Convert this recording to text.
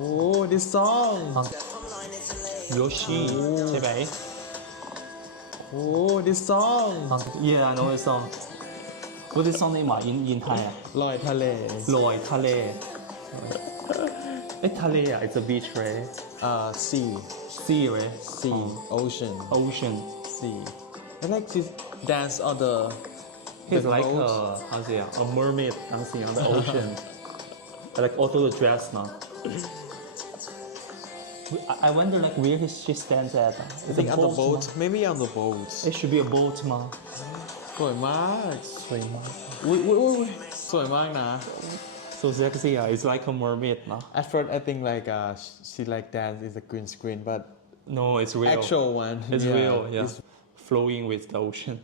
Oh, this song. โรชี่ใช่ไหม Oh, this song. Yeah I know the song What is song name อ่ะ in Thai อ่ะ ลอยทะเล ลอยทะเลเอ้ทะเลอ่ะ it's a beach right Sea. sea right Sea. Ocean. ocean Sea. I like to dance on the He's like boat. how to say a mermaid dancing on the ocean like also the dress เนาะ I wonder like where she stands at I think on the boat. Maybe on the boat. It should be a boat มั้ง สวยมาก สวยมาก อุ้ยสวยมากนะ so sexy อ่ะ it's like a mermaid เนาะ At first I think like she like dance is a green screen but no it's real actual one it's yeah, real yeah it's flowing with the ocean